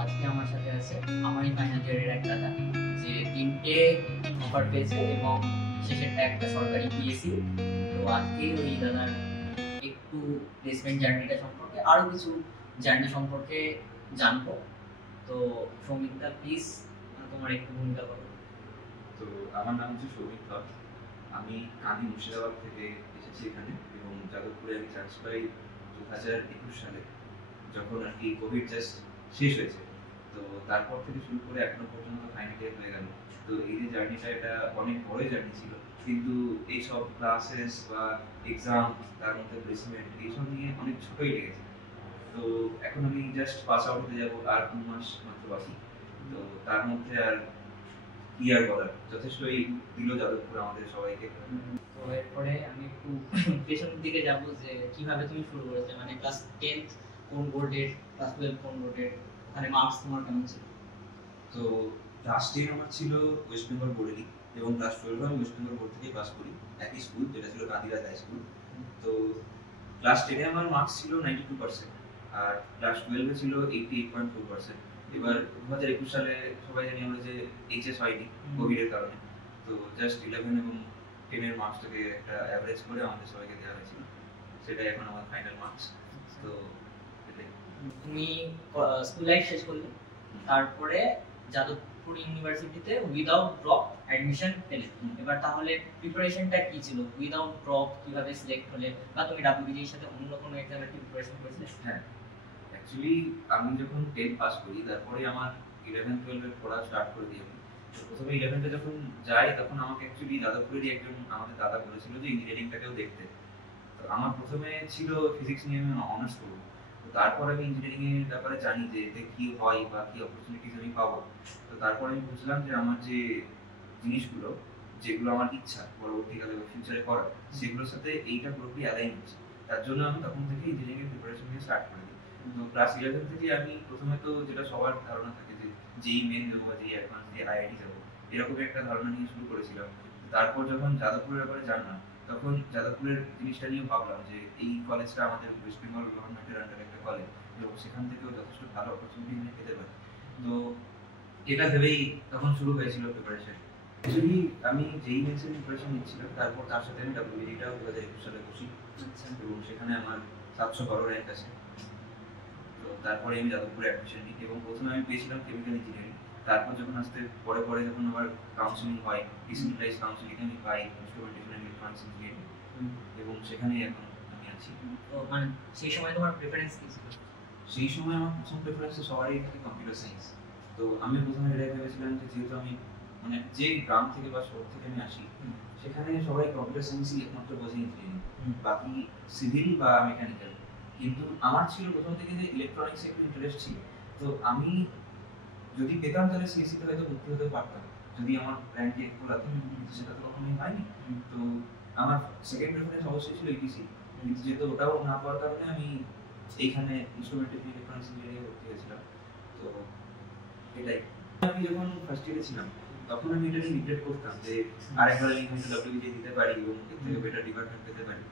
আজকে আমার সাথে আছে আমারই ফাইনাল ইয়ারের এক দাদা, যে 3টে অফার পেয়েছে এবং শেষেরটা একটা সরকারি পিএসসি। তো আজকে ওই দাদার একটু প্লেসমেন্ট জার্নিটা সম্পর্কে আরো কিছু জার্নি সম্পর্কে জানবো। তো সৌমিকদা, প্লিজ তোমার একটু ভূমিকা করো। তো আমার নাম হচ্ছে সৌমিক ধর। আমি কাঁদি মুর্শিদাবাদ থেকে এসেছি এখানে, এবং যাদবপুরে আমি চান্স পাই 2021 সালে, যখন আর কি কোভিড জাস্ট শেষ হয়েছে। তো তারপর থেকে শুরু করে এখনো পর্যন্ত ফাইনাল ইয়ার হয়ে গেল। তো এই যে জার্নিটা, এটা অনেক বড় জার্নি ছিল, কিন্তু এইসব ক্লাসেস বা এক্সাম, তার মধ্যে প্লেসমেন্ট, এইসব নিয়ে অনেক ছোটই লেগেছে। তো এখন আমি জাস্ট পাস আউট হতে যাবো, আর 2 মাস মাত্র বাকি। তো তার মধ্যে আর কি আর বলার, যথেষ্টই দিল যাদবপুর আমাদের সবাইকে। তো এরপরে আমি একটু পেছনের দিকে যাব, যে কিভাবে তুমি শুরু করেছো, মানে ক্লাস 10 কোন বোর্ডের, ক্লাস 12 কোন বোর্ডের, ওখানে মার্কস তোমার কেমন ছিল? তো ক্লাস 10 আমার ছিল ওয়েস্ট বেঙ্গল বোর্ডেরই, এবং ক্লাস 12 আমি ওয়েস্ট বেঙ্গল বোর্ড থেকেই পাস করি, একই স্কুল, যেটা ছিল কাঁদিরাজ হাই স্কুল। তো ক্লাস 10 আমার মার্কস ছিল 92%, আর ক্লাস 12 ছিল 88.4%। এবার 2021 সালে সবাই জানি আমরা যে এইচএস হয়নি কোভিডের কারণে, তো জাস্ট 11 এবং 10 এর মার্কসটাকে একটা অ্যাভারেজ করে আমাদের সবাইকে দেওয়া হয়েছিল, সেটাই এখন আমার ফাইনাল মার্কস। তো তুমি স্কুল লাইফ শেষ করলে, তারপরে যাদবপুর ইউনিভার্সিটিতে উইদাউট ড্রপ অ্যাডমিশন পেলে। এবার তাহলে প্রিপারেশনটা কি ছিল? উইদাউট ড্রপ কিভাবে সিলেক্ট হলে, বা তুমি ডাব্লিউবিজির সাথে অন্য কোনো এক্সামের প্রিপারেশন করেছিলে? হ্যাঁ, অ্যাকচুয়ালি আমি যখন 10 পাস করি, তারপরে আমার 11-12 এর পড়া স্টার্ট করে দিই আমি। তো প্রথমে 11তে যখন যাই, তখন আমাকে অ্যাকচুয়ালি যাদবপুরেরই একজন আমাদের দাদা বলেছিল যে ইঞ্জিনিয়ারিংটাকেও দেখতে। তো আমার প্রথমে ছিল ফিজিক্স নিয়ে আমি অনার্স করব। তো তারপর আমি ইঞ্জিনিয়ারিং এর ব্যাপারে জানি যে এতে কি হয় বা কি অপরচুনিটিস আমি পাবো। তো তারপর আমি বুঝলাম যে আমার যে জিনিসগুলো, যেগুলো আমার ইচ্ছা পরবর্তীকালে বা ফিউচারে করার, সেগুলোর সাথে এইটা পুরোপুরি অ্যালাইন হচ্ছে। তার জন্য আমি তখন থেকে ইঞ্জিনিয়ারিং এর প্রিপারেশন নিয়ে স্টার্ট করে দিই। তো ক্লাস 11 থেকে আমি প্রথমে তো যেটা সবার ধারণা থাকে যে যেই মেন দেবো বা যেই অ্যাডভান্স দিয়ে আইআইটি যাবো, এরকম একটা ধারণা নিয়ে শুরু করেছিলাম। তারপর যখন যাদবপুরের ব্যাপারে জানলাম, তখন যাদবপুরের জিনিসটা নিয়ে ভাবলাম যে এই কলেজটা আমাদের ওয়েস্ট বেঙ্গল গভর্নমেন্টের আন্ডারে একটা কলেজ, এবং সেখান থেকেও যথেষ্ট ভালো অপরচুনিটি আমি পেতে পারি। তো এটা ভেবেই তখন শুরু হয়েছিল প্রিপারেশন। অ্যাকচুয়ালি আমি যেই মেন্সের প্রিপারেশন নিচ্ছিলাম, তারপর তার সাথে আমি ডাব্লিউবিজিটাও 2021 সালে বসি, এবং সেখানে আমার 712 র্যাঙ্ক আছে। তো তারপরে আমি যাদবপুরে অ্যাডমিশন নিই, এবং প্রথমে আমি পেয়েছিলাম কেমিক্যাল ইঞ্জিনিয়ারিং। তারপর যখন আস্তে পরে পরে যখন আমার কাউন্সিলিং হয়, ডিসেন্ট্রালাইজ কাউন্সিলিং আমি পাই ইনস্ট্রুমেন্টেশন এন্ড ইলেকট্রনিক্স ইঞ্জিনিয়ারিং, এবং সেখানেই এখন আমি আছি। তো মানে সেই সময় তোমার প্রেফারেন্স কি ছিল? সেই সময় আমার প্রথম প্রেফারেন্স সবারই থাকে কম্পিউটার সায়েন্স। তো আমি প্রথমে এটাই ভেবেছিলাম যে যেহেতু আমি মানে যে গ্রাম থেকে বা শহর থেকে আমি আসি, সেখানে সবাই কম্পিউটার সায়েন্সই একমাত্র বোঝে ইঞ্জিনিয়ারিং, বাকি সিভিল বা মেকানিক্যাল। কিন্তু আমার ছিল প্রথম থেকে যে ইলেকট্রনিক্সে একটু ইন্টারেস্ট ছিল। তো আমি যদি পেতাম তাহলে সিএসসিতে হয়তো ভর্তি হতে পারতাম, যদি আমার র্যাঙ্কে একটু রাখতো, কিন্তু সেটা তো কখনোই হয়নি। তো আমার সেকেন্ড প্রেফারেন্স অবশ্যই ছিল ইটিসি, কিন্তু যেহেতু ওটাও না পাওয়ার কারণে আমি এইখানে ইনস্ট্রুমেন্টেশন ইলেকট্রনিক্স ইঞ্জিনিয়ারিং ভর্তি হয়েছিলাম। তো এটাই। আমি যখন ফার্স্ট ইয়ারে ছিলাম, তখন আমি এটা নিয়ে রিগ্রেট করতাম যে আরেকবার আমি হয়তো ডাব্লিউবিজি দিতে পারি এবং এর থেকে বেটার ডিপার্টমেন্ট পেতে পারি।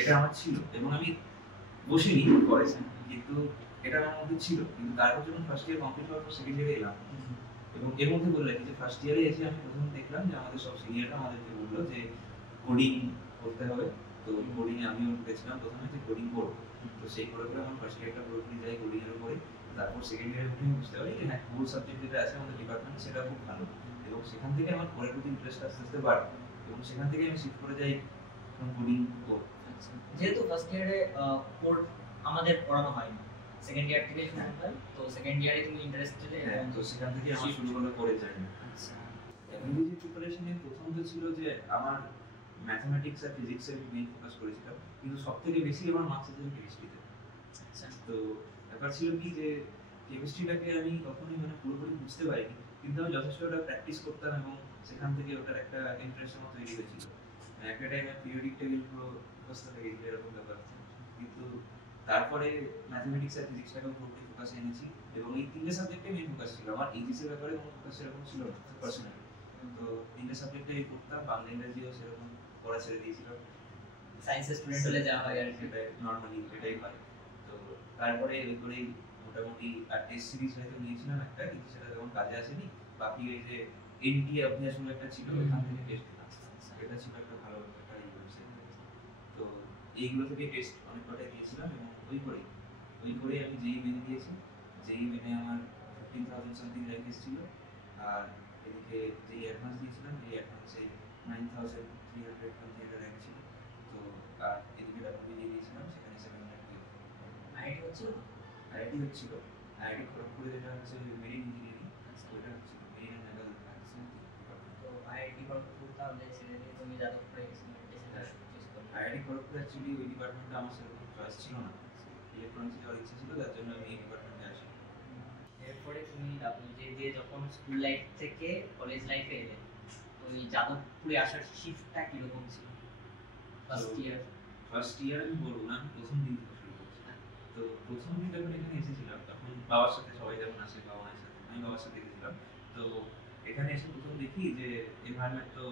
এটা আমার ছিল, এবং আমি বসিনি পরে, কিন্তু এটা আমার মধ্যে ছিল। কিন্তু তারপর যখন ফার্স্ট ইয়ার কমপ্লিট হওয়ার পর সেকেন্ড ইয়ারে এলাম, এবং এর মধ্যে বলে রাখি যে ফার্স্ট ইয়ারে এসে আমি প্রথম দেখলাম যে আমাদের সব সিনিয়ররা আমাদেরকে বললো যে কোডিং করতে হবে। তো কোডিং এ আমিও ঢুকেছিলাম প্রথমে, যে কোডিং করবো। তো সেই করে করে আমার ফার্স্ট ইয়ারটা পুরোপুরি যাই কোডিং এর উপরে। তারপর সেকেন্ড ইয়ারে উঠে আমি বুঝতে পারি যে হ্যাঁ, কোর সাবজেক্ট যেটা আছে আমাদের ডিপার্টমেন্ট, সেটা খুব ভালো, এবং সেখান থেকে আমার কোরের প্রতি ইন্টারেস্ট আস্তে আস্তে বাড়ে, এবং সেখান থেকে আমি শিফট করে যাই কোডিং কোর। যেহেতু ফার্স্ট ইয়ারে কোড আমাদের পড়ানো হয়নি, সেকেন্ড ইয়ার থেকে শুরু হয়, তো সেকেন্ড ইয়ারে তুমি ইন্টারেস্ট দিলে, তো সেখান থেকে আমার শুরু হলো করে জার্নি। আচ্ছা, ইংরেজি প্রিপারেশনে প্রথম তো ছিল যে আমার ম্যাথমেটিক্স আর ফিজিক্সে আমি মেইন ফোকাস করেছিলাম, কিন্তু সবথেকে বেশি আমার মার্কস ছিল কেমিস্ট্রিতে। আচ্ছা। তো ব্যাপার ছিল কি যে কেমিস্ট্রিটাকে আমি কখনোই মানে পুরোপুরি বুঝতে পারিনি, কিন্তু আমি যথেষ্ট ওটা প্র্যাকটিস করতাম, এবং সেখান থেকে ওটার একটা ইন্টারেস্ট আমার তৈরি হয়েছিল। একটা টাইমে পিরিয়ডিক টেবিল পুরো মুখস্থ হয়ে গেছিল, এরকম ব্যাপার। কিন্তু তারপরে ম্যাথমেটিক্স আর ফিজিক্সটাকেও পুরোপুরি ফোকাসে এনেছি, এবং এই তিনটে সাবজেক্টে মেইন ফোকাস ছিল আমার। ইংলিশের ব্যাপারে কোনো ফোকাস সেরকম ছিল না পার্সোনালি। তো তিনটে সাবজেক্টেই পড়তাম, বাংলা ইংরেজিও সেরকম পড়া ছেড়ে দিয়েছিলাম। সায়েন্সের স্টুডেন্ট হলে যা হয় আর কি, সেটাই নর্মালি এটাই হয়। তো তারপরে ওই করেই মোটামুটি আর টেস্ট সিরিজ হয়তো নিয়েছিলাম একটা, কিন্তু সেটা তেমন কাজে আসেনি। বাকি ওই যে এনটি অভ্যাস বলে একটা ছিল, ওইখান থেকে টেস্ট দিলাম। এটা ছিল একটা ভালো একটা ওয়েবসাইট। তো এইগুলো থেকে টেস্ট অনেক কটাই দিয়েছিলাম, এবং ওই করে আমি যেই মেনে দিয়েছি। যেই মেনে আমার 15,000 সামথিং র্যাঙ্ক এসেছিল। আর এদিকে যেই অ্যাডভান্স দিয়েছিলাম, এই অ্যাডভান্সে 9,300 একটা র্যাঙ্ক ছিল। তো আর এদিকে ডাব্লিউ দিয়ে দিয়েছিলাম, সেখানে 700। আইআইটি হচ্ছে আইআইটি হচ্ছিল, আইআইটি খড়গপুরে যেটা হচ্ছে মেরিন ইঞ্জিনিয়ারিং, ওইটা হচ্ছিল মেরিন অ্যান্ড নেভাল ডিপার্টমেন্ট। তো আইআইটি খড়গপুর তাহলে ছেড়ে দিয়ে তুমি যাদবপুরে চুজ করলে। আইআইটি খড়গপুর অ্যাকচুয়ালি ওই ডিপার্টমেন্টে আমার সেরকম চয়েস ছিল না, ইলেকট্রনিক্সে যাওয়ার ইচ্ছা ছিল, যার জন্য আমি এই ডিপার্টমেন্টে আসি। এরপরে তুমি ডাব্লিউজে দিয়ে যখন স্কুল লাইফ থেকে কলেজ লাইফে এলে, তো এই যাদবপুরে আসার শিফটটা কিরকম ছিল ফার্স্ট ইয়ার আমি বলবো না, আমি প্রথম দিন থেকে শুরু করছি। তো প্রথম দিন যখন এখানে এসেছিলাম, তখন বাবার সাথে সবাই যেমন আসে, বাবা মায়ের সাথে, আমি বাবার সাথে গেছিলাম। তো এখানে এসে প্রথম দেখি যে এনভায়রনমেন্ট তো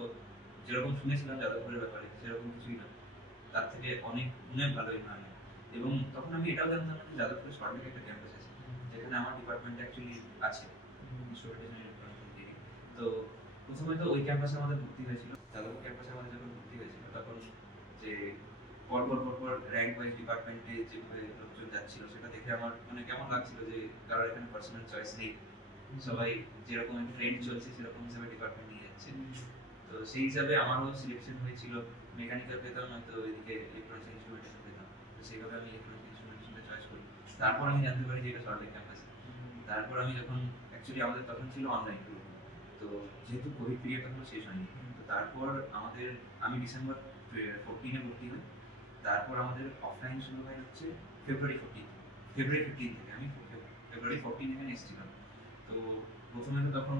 যেরকম শুনেছিলাম যাদবপুরের ব্যাপারে, সেরকম কিছুই না, তার থেকে অনেক অনেক ভালো এনভায়রনমেন্ট। এবং তখন আমি এটাও জানতাম না যে যাদবপুরে সরকারি একটা ক্যাম্পাস আছে, যেখানে আমার ডিপার্টমেন্ট অ্যাকচুয়ালি আছে, তো প্রথমে তো ওই ক্যাম্পাসে আমাদের ভর্তি হয়েছিল। যাদবপুর ক্যাম্পাসে আমাদের যখন ভর্তি হয়েছিল, তখন যে পরপর র্যাঙ্ক ওয়াইজ ডিপার্টমেন্টে যেভাবে লোকজন যাচ্ছিল, সেটা দেখে আমার মানে কেমন লাগছিল যে কারোর এখানে পার্সোনাল চয়েস নেই, সবাই যেরকম ট্রেন্ড চলছে সেরকম হিসাবে ডিপার্টমেন্ট নিয়ে যাচ্ছে। তো সেই হিসাবে আমারও সিলেকশন হয়েছিল, মেকানিক্যাল পেতাম, নয়তো এদিকে ইলেকট্রনিক্স ইনস্ট্রুমেন্টেশন পেতাম। তো সেইভাবে আমি ইলেকট্রনিক্স ইনস্ট্রুমেন্টেশনটা চয়েস করি। তারপর আমি জানতে পারি যে এটা সরকারি ক্যাম্পাসে। তারপর আমি যখন অ্যাকচুয়ালি আমাদের তখন ছিল অনলাইন, তো যেহেতু কোভিড পিরিয়ড তখন শেষ হয়নি, তো তারপর আমি ডিসেম্বর 14-এ ভর্তি হই। তারপর আমাদের অফলাইন শুরু হয় হচ্ছে ফেব্রুয়ারি 15 থেকে। আমি ফেব্রুয়ারি 14 এখানে এসেছিলাম। তো প্রথমে তো তখন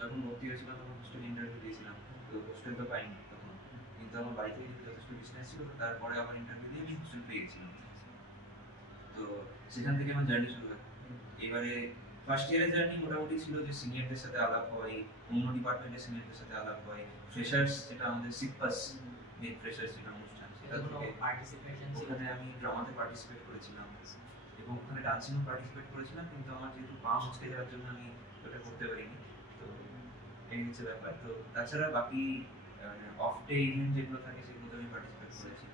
যখন ভর্তি হয়েছিলাম, তখন হোস্টেল ইন্টারভিউ দিয়েছিলাম। তো হোস্টেল তো পাইনি তখন, কিন্তু আমার বাড়ি থেকে যথেষ্ট ডিস্টেন্স ছিল, তো তারপরে আবার ইন্টারভিউ দিয়ে আমি হোস্টেল পেয়ে গেছিলাম। তো সেখান থেকে আমার জার্নি শুরু হয়। এবারে ফার্স্ট ইয়ারের জার্নি মোটামুটি ছিল যে সিনিয়রদের সাথে আলাপ হয়, অন্য ডিপার্টমেন্টের সিনিয়রদের সাথে আলাপ হয়, ফ্রেশার্স যেটা আমাদের সিপাস মেন ফ্রেশার্স যেটা অনুষ্ঠান, সেটা থেকে ওখানে আমি ড্রামাতে পার্টিসিপেট করেছিলাম, এবং ওখানে ডান্সিংও পার্টিসিপেট করেছিলাম, কিন্তু আমার যেহেতু পা মুচকে যাওয়ার জন্য আমি ওটা করতে পারিনি। তো এই হচ্ছে ব্যাপার। তো তাছাড়া বাকি অফ ডে ইভেন্ট যেগুলো থাকে, সেগুলোতে আমি পার্টিসিপেট করেছি।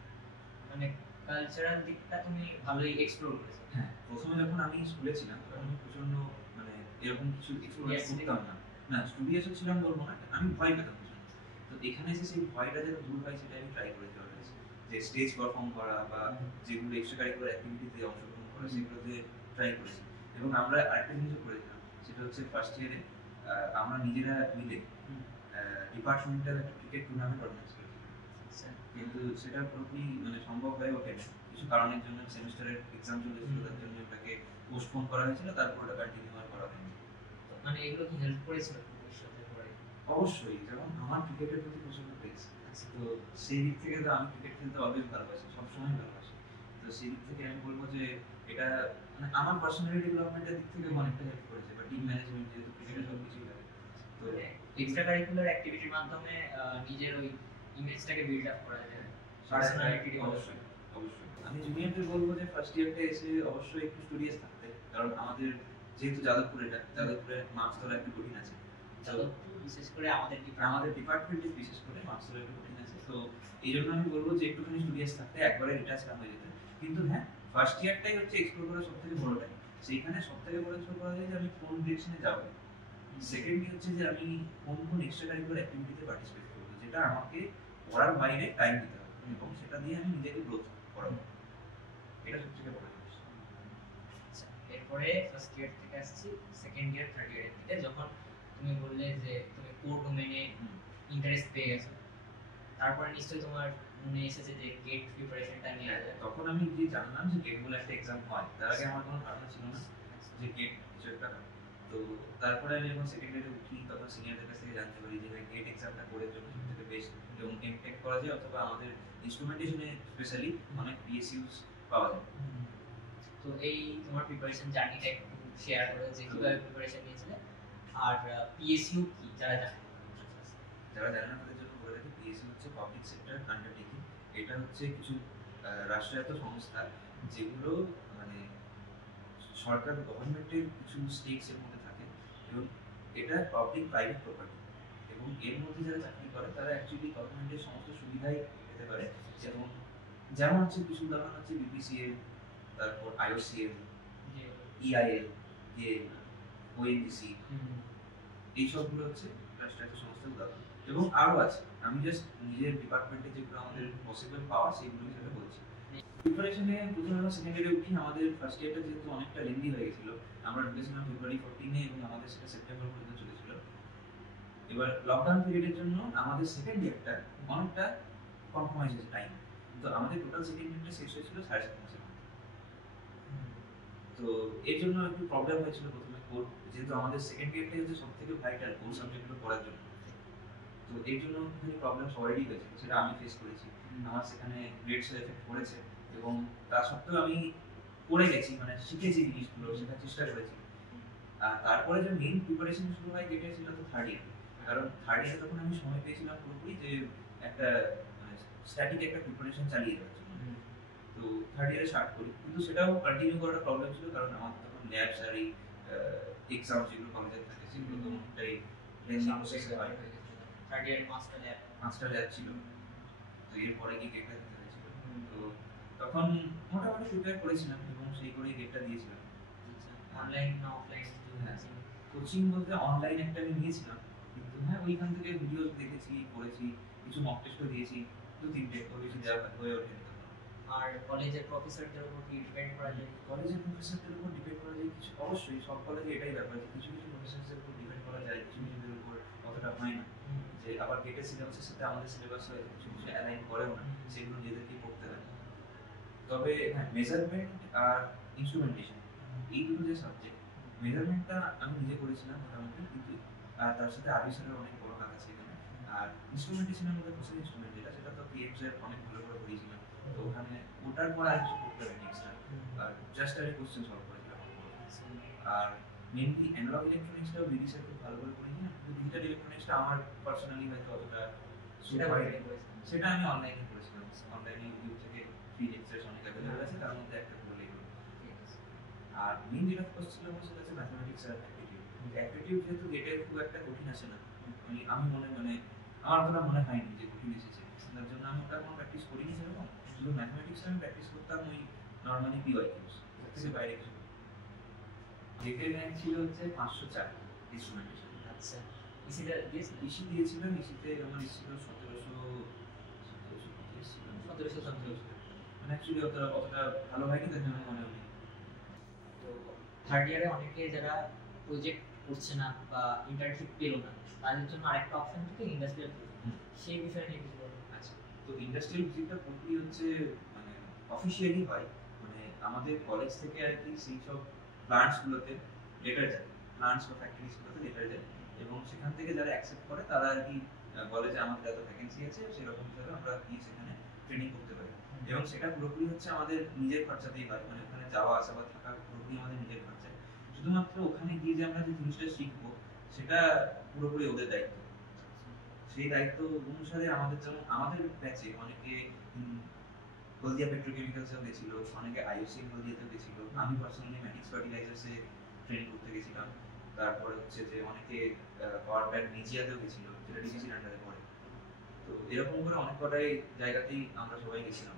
মানে কালচারাল দিকটা তুমি ভালোই এক্সপ্লোর করেছো। হ্যাঁ, প্রথমে যখন আমি স্কুলে ছিলাম, তখন আমি প্রচন্ড মানে এরকম কিছু এক্সপ্লোর করতাম না। না, স্টুডিয়াসও ছিলাম বলবো না, আমি ভয় পেতাম প্রচন্ড। তো এখানে এসে সেই ভয়টা যেন দূর হয়, সেটা আমি ট্রাই করেছি অলওয়েজ। যে স্টেজ পারফর্ম করা বা যেগুলো এক্সট্রা কারিকুলার অ্যাক্টিভিটিতে অংশগ্রহণ করা, সেগুলোতে ট্রাই করেছি। এবং আমরা আরেকটা জিনিসও করেছিলাম, সেটা হচ্ছে ফার্স্ট ইয়ারে আমরা নিজেরা মিলে ডিপার্টমেন্টাল একটা ক্রিকেট টুর্নামেন্ট অর্গানাইজ করেছি। কিন্তু সেটা পুরোপুরি মানে সম্ভব হয়ে ওঠেনি কিছু কারণের জন্য। সেমিস্টারের এক্সাম চলেছিল, তার জন্য এটাকে পোস্টপোন করা হয়েছিল, তারপর ওটা কন্টিনিউ আর করা হয়নি। মানে এগুলো কি হেল্প করেছিল ভবিষ্যতে পরে? অবশ্যই, যেমন আমার ক্রিকেটের প্রতি প্রচন্ড ক্রেজ, তো সেই দিক থেকে তো আমি ক্রিকেট খেলতে অলওয়েজ ভালোবাসি, সবসময় ভালোবাসি। তো সেই দিক থেকে আমি বলবো যে এটা মানে আমার পার্সোনালি ডেভেলপমেন্টের দিক থেকে অনেকটা হেল্প করেছে, বা টিম ম্যানেজমেন্ট, যেহেতু ক্রিকেটে সব কিছুই লাগে। তো এক্সট্রা কারিকুলার অ্যাক্টিভিটির মাধ্যমে নিজের ওই ইমেজটাকে বিল্ড আপ করা যায়, পার্সোনালিটি অবশ্যই অবশ্যই। আমি জুনিয়রদের বলবো যে ফার্স্ট ইয়ারটা এসে অবশ্যই একটু স্টুডিয়াস থাকতে, কারণ আমাদের যেহেতু যাদবপুরে মার্কস তোলা একটু কঠিন আছে। বিশেষ করে আমাদের ডিপার্টমেন্টে বিশেষ করে মার্কস তোলা একটু কঠিন আছে। তো এই জন্য আমি বলবো যে একটুখানি স্টুডিয়াস থাকতে, একবারে রিটাচ না হয়ে যেতে। কিন্তু হ্যাঁ, ফার্স্ট ইয়ারটাই হচ্ছে এক্সপ্লোর করার সব থেকে বড় টাইম। সেইখানে সব থেকে বড় এক্সপ্লোর করা যায় যে আমি কোন ডিরেকশনে যাবো। সেকেন্ডলি হচ্ছে যে আমি কোন এক্সট্রা কারিকুলার অ্যাক্টিভিটিতে পার্টিসিপেট করবো, যেটা আমাকে পড়ার বাইরে টাইম দিতে হবে, এবং সেটা দিয়ে আমি নিজেকে গ্রোথ করাবো। এটা সবথেকে বড় জিনিস। এরপরে ফার্স্ট ইয়ার থেকে আসছি সেকেন্ড ইয়ার থার্ড ইয়ারের দিকে, যখন তুমি বললে যে তুমি কোর ডোমেনে ইন্টারেস্ট পেয়ে গেছো, তারপরে নিশ্চয়ই তোমার মনে এসেছে যে গেট প্রিপারেশনটা নিয়ে আসবে। তখন আমি যে জানলাম যে গেট বলে একটা এক্সাম হয়, তার আগে আমার কোনো ধারণা ছিল না যে গেট কিছু একটা হয়। তো তারপরে আমি যখন সেকেন্ড ইয়ারে উঠি, তখন সিনিয়রদের কাছ থেকে জানতে পারি যে গেট এক্সামটা করে জন্য সবথেকে বেস্ট, এবং এমটেক করা যায়, অথবা আমাদের ইনস্ট্রুমেন্টেশনে স্পেশালি অনেক পিএসইউস পাওয়া যায়। তো এই তোমার প্রিপারেশন জার্নিটা একটু শেয়ার করো, যে কিভাবে প্রিপারেশন নিয়েছিলে, আর পিএসইউ কি যারা জানে না তাদের জন্য বলে রাখি, পিএসইউ হচ্ছে পাবলিক সেক্টর আন্ডারটেকিং। এটা হচ্ছে কিছু রাষ্ট্রায়ত্ত সংস্থা, যেগুলো মানে সরকার গভর্নমেন্টের কিছু স্টেকস এর মধ্যে থাকে এবং এটা পাবলিক প্রাইভেট প্রপার্টি এবং এর মধ্যে যারা চাকরি করে তারা অ্যাকচুয়ালি গভর্নমেন্টের সমস্ত সুবিধাই পেতে পারে। যেমন যেমন হচ্ছে কিছু উদাহরণ হচ্ছে বিপিসিএল, তারপর আইওসিএল, ইআইএল, গেল, ওএনজিসি, এই সবগুলো হচ্ছে রাষ্ট্রায়ত্ত সংস্থার উদাহরণ এবং আরও আছে। আমি জাস্ট নিজের ডিপার্টমেন্টে যেগুলো আমাদের পসিবল পাওয়া সেগুলো হিসেবে বলছি। প্রিপারেশনে প্রথমে আমরা সেকেন্ড ইয়ারে উঠি, আমাদের ফার্স্ট ইয়ারটা যেহেতু অনেকটা লেন্দি হয়ে গেছিলো, আমরা ঢুকেছিলাম ফেব্রুয়ারি 14-এ এবং আমাদের সেটা সেপ্টেম্বর পর্যন্ত চলেছিল। এবার লকডাউন পিরিয়ডের জন্য আমাদের সেকেন্ড ইয়ারটা অনেকটা কম্প্রোমাইজ হয়েছে টাইম, তো আমাদের টোটাল সেকেন্ড ইয়ারটা শেষ হয়েছিল 7.5 মাসের মধ্যে। তো এর জন্য একটু প্রবলেম হয়েছিল প্রথমে কোর, যেহেতু আমাদের সেকেন্ড ইয়ারটাই হচ্ছে সব থেকে ভাইটাল কোর সাবজেক্টগুলো পড়ার জন্য, তো এর জন্য একটু প্রবলেম সবারই হয়েছে, সেটা আমি ফেস করেছি। আমার সেখানে গ্রেডস এফেক্ট পড়েছে এবং তা সত্ত্বেও আমি পড়ে গেছি, মানে শিখেছি জিনিসগুলো, শেখার চেষ্টা করেছি। আর তারপরে যে মেইন প্রিপারেশন শুরু হয় গেটের, সেটা তো থার্ড ইয়ার। কারণ থার্ড ইয়ারে তখন আমি সময় পেয়েছিলাম পুরোপুরি যে একটা স্ট্যাটিক একটা প্রিপারেশন চালিয়ে যাওয়ার জন্য। তো থার্ড ইয়ারে স্টার্ট করি, কিন্তু সেটাও কন্টিনিউ করাটা প্রবলেম ছিল, কারণ আমাদের তখন ল্যাবস আর এই এক্সাম যেগুলো কলেজে থাকে সেগুলো তো অনেকটাই লেন্দি প্রসেসে হয়। থার্ড ইয়ার মাস্টার ল্যাব ছিল, তো এরপরে গিয়ে গেটটা দিতে হয়েছিল। তো তখন মোটামুটি প্রিপেয়ার করেছিলাম এবং সেই করেই গেটটা দিয়েছিলাম। অনলাইন না অফলাইন? কোচিং বলতে অনলাইন একটা আমি নিয়েছিলাম, কিন্তু হ্যাঁ ওইখান থেকে ভিডিওস দেখেছি, পড়েছি, কিছু মক টেস্টও দিয়েছি, 2-3টে, তো বেশি দেওয়া হয়ে ওঠেনি। আর কলেজের প্রফেসরদের উপর কি ডিপেন্ড করা যায়? কলেজের প্রফেসরদের উপর ডিপেন্ড করা যায় কিছু, অবশ্যই সব কলেজে এটাই ব্যাপার যে কিছু কিছু প্রফেসরদের উপর ডিপেন্ড করা যায়, কিছু কিছুদের উপর অতটা হয় না। যে আবার গেটের সিলেবাসের সাথে আমাদের সিলেবাস হয়তো কিছু কিছু অ্যালাইন করেও না, সেগুলো নিজেদেরকেই পড়তে হয়। তবে হ্যাঁ, মেজারমেন্ট আর ইনস্ট্রুমেন্টেশন এই দুটো যে সাবজেক্ট, মেজারমেন্টটা আমি নিজে করেছিলাম মোটামুটি, কিন্তু আর তার সাথে আরবি স্যারের অনেক বড় হাত আছে এখানে। আর ইনস্ট্রুমেন্টেশনের মধ্যে প্রসেস ইনস্ট্রুমেন্ট যেটা, সেটা তো পিএম স্যার অনেক ভালো করে পড়িয়েছিলাম, তো ওখানে ওটার পর আর কিছু করতে হয়নি এক্সট্রা, আর জাস্ট আমি কোশ্চেন সলভ করেছিলাম। আর মেনলি অ্যানালগ ইলেকট্রনিক্সটাও বিডি স্যার খুব ভালো করে পড়িয়েছিলেন, কিন্তু ডিজিটাল ইলেকট্রনিক্সটা আমার পার্সোনালি হয়তো অতটা সেটা আমি অনলাইনে করেছিলাম। অনলাইনে ইউটিউব থেকে ফ্রি লেকচারস অনেক অ্যাভেলেবল আছে, তার মধ্যে একটা করলেই হলো। আর মেইন যেটা ফোকাস ছিল আমার সেটা হচ্ছে ম্যাথমেটিক্স আর অ্যাপটিটিউড। অ্যাপটিটিউড যেহেতু গেটের খুব একটা কঠিন আসে না, আমি আমার অতটা মনে হয়নি যে কঠিন এসেছে, তার জন্য আমি ওটা কোনো প্র্যাকটিস করিনি সেরকম। শুধু ম্যাথমেটিক্সটা আমি প্র্যাকটিস করতাম ওই নর্মালি পিওয়াইকিউস, এর থেকে বাইরে কিছু। গেটের র্যাঙ্ক ছিল হচ্ছে 504 ইনস্ট্রুমেন্টেশন। আচ্ছা, ইসি দিয়েছিলাম, ইসিতে আমার ছিল 1700, মানে অ্যাকচুয়ালি অতটা ভালো হয়নি, তার জন্য মনে হয়নি। তো থার্ড ইয়ারে অনেকে যারা প্রজেক্ট করছে না বা ইন্টার্নশিপ পেল না, তাদের জন্য আরেকটা অপশন থাকে ইন্ডাস্ট্রিয়াল ভিজিট, সেই বিষয়ে নিয়ে কিছু বলুন। আচ্ছা, তো ইন্ডাস্ট্রিয়াল ভিজিটটা পুরোপুরি হচ্ছে মানে অফিসিয়ালি হয়, মানে আমাদের কলেজ থেকে আর কি সেই সব প্লান্টসগুলোতে লেটার যায়, প্লান্টস বা ফ্যাক্টরিজগুলোতে লেটার যায়, এবং সেখান থেকে যারা অ্যাকসেপ্ট করে তারা আর কি বলে যে আমাদের এত ভ্যাকেন্সি আছে, সেরকম হিসাবে আমরা গিয়ে সেখানে ট্রেনিং করতে পারি। এবং সেটা পুরোপুরি হচ্ছে আমাদের নিজের খরচাতেই হয়, মানে ওখানে যাওয়া আসা বা থাকা পুরোপুরি আমাদের নিজের খরচায়। শুধুমাত্র ওখানে গিয়ে যে আমরা যে জিনিসটা শিখবো সেটা পুরোপুরি ওদের দায়িত্ব। সেই দায়িত্ব অনুসারে আমাদের, যেমন আমাদের ব্যাচে অনেকে হলদিয়া পেট্রোকেমিক্যালসেও গেছিল, অনেকে আইওসিএল হলদিয়াতেও গেছিল, আমি পার্সোনালি ম্যাটিক্স ফার্টিলাইজার্সে ট্রেনিং করতে গেছিলাম। তারপরে হচ্ছে যে অনেকে পাওয়ার প্ল্যান্ট নিজিয়াতেও গেছিল, যেটা ডিসিসির আন্ডারে পড়ে। তো এরকম করে অনেক কটাই জায়গাতেই আমরা সবাই গেছিলাম।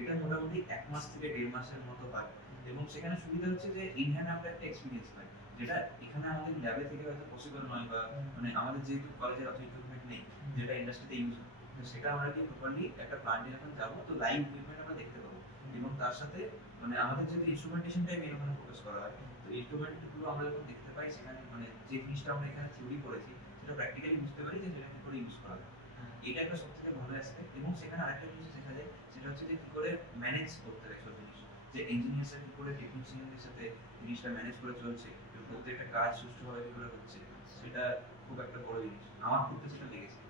এটা মোটামুটি 1 মাস থেকে 1.5 মাসের মতো হয়, এবং সেখানে সুবিধা হচ্ছে যে ইন হ্যান্ড আমরা একটা এক্সপিরিয়েন্স পাই, যেটা এখানে আমাদের ল্যাবে থেকে হয়তো পসিবল নয়, বা মানে আমাদের যেহেতু কলেজের অত ইকুইপমেন্ট নেই যেটা ইন্ডাস্ট্রিতে ইউজ হয়, তো সেটা আমরা কি প্রপারলি একটা প্ল্যান্টে যখন যাবো তো লাইভ ইকুইপমেন্ট আমরা দেখতে পাবো, এবং তার সাথে মানে আমাদের যেহেতু ইনস্ট্রুমেন্টেশনটাই মেন ওখানে ফোকাস করা হয়, তো ইনস্ট্রুমেন্টগুলো আমরা যখন দেখতে পাই সেখানে মানে যে জিনিসটা আমরা এখানে থিওরি পড়েছি সেটা প্র্যাকটিক্যালি বুঝতে পারি যে সেটা কি করে ইউজ করা হয়। এটা একটা সবথেকে ভালো অ্যাসপেক্ট। এবং সেখানে আরেকটা জিনিস শেখা যায়, সেটা হচ্ছে যে কি করে ম্যানেজ করতে হয় সব জিনিস, যে ইঞ্জিনিয়ার্সরা কি করে টেকনিশিয়ানদের সাথে জিনিসটা ম্যানেজ করে চলছে, প্রত্যেকটা কাজ সুষ্ঠুভাবে কি করে হচ্ছে, সেটা খুব একটা বড় জিনিস আমার ক্ষেত্রে সেটা লেগেছে।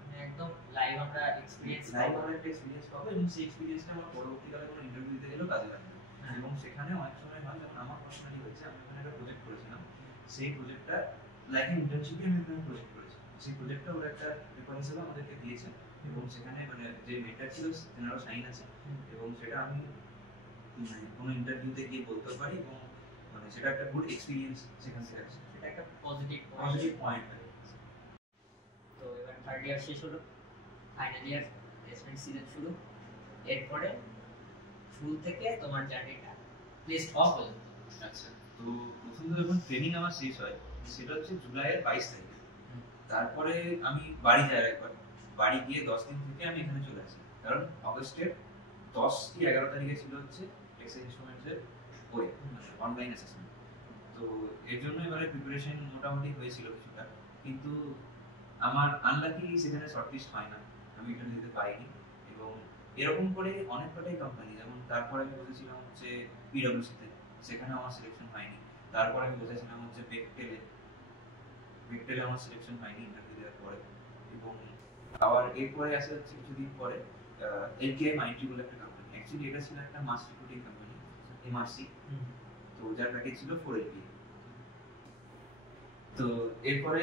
মানে একদম লাইভ আমরা এক্সপেরিয়েন্স পাবো, এবং সেই এক্সপেরিয়েন্সটা আমার পরবর্তীকালে কোনো ইন্টারভিউ দিতে গেলেও কাজে লাগবে। এবং সেখানে অনেক সময় হয়, যেমন আমার পার্সোনালি হয়েছে, আমি ওখানে একটা প্রজেক্ট করেছিলাম, সেই প্রজেক্টটা লাইক ইন্টার্নশিপে আমি ওখানে প্রজেক্ট করেছি, সেই প্রজেক্টটা ওরা একটা পেপার হিসেবে আমাদেরকে দিয়েছে, এবং সেখানে মানে যে মেন্টর ছিল তেনারও সাইন আছে, এবং সেটা আমি মানে কোনো ইন্টারভিউতে গিয়ে বলতে পারি এবং মানে সেটা একটা গুড এক্সপিরিয়েন্স সেখান থেকে আসে, সেটা একটা পজিটিভ পয়েন্ট। তো এবার থার্ড ইয়ার শেষ হলো, ফাইনাল ইয়ার প্লেসমেন্ট সিজন শুরু। এরপরে শুরু থেকে তোমার জার্নিটা প্লেসড হওয়া পর্যন্ত। আচ্ছা, তো প্রথম যখন ট্রেনিং আমার শেষ হয় সেটা হচ্ছে জুলাইয়ের 22 তারিখে। তারপরে আমি বাড়ি যাই একবার, বাড়ি গিয়ে 10 দিন থেকে আমি এখানে চলে আসি, কারণ অগস্টের 10 কি 11 তারিখে ছিল হচ্ছে এক্সাইজ ইনস্ট্রুমেন্টসের ওয়ে মানে অনলাইন অ্যাসেসমেন্ট। তো এর জন্য এবারে প্রিপারেশন মোটামুটি হয়েছিল কিছুটা, কিন্তু আমার আনলাকিলি সেখানে শর্টলিস্ট হয় না, আমি এটা দিতে পারিনি। এবং এরকম করে অনেক কটাই কোম্পানি, যেমন তারপরে আমি বসেছিলাম হচ্ছে পিডব্লিউসিতে, সেখানে আমার সিলেকশন হয়নি। তারপরে আমি বসেছিলাম হচ্ছে বেকটেলে আমার সিলেকশন হয়নি ইন্টারভিউ দেওয়ার পরে। এবং আবার এরপরে আসে হচ্ছে কিছুদিন পরে এলটিআই মাইন্ট্রি বলে একটা কোম্পানি, অ্যাকচুয়ালি এটা ছিল একটা মাস রিক্রুটিং কোম্পানি, এমআরসি। তো যার প্যাকেজ ছিল 4 LPA। তো এরপরে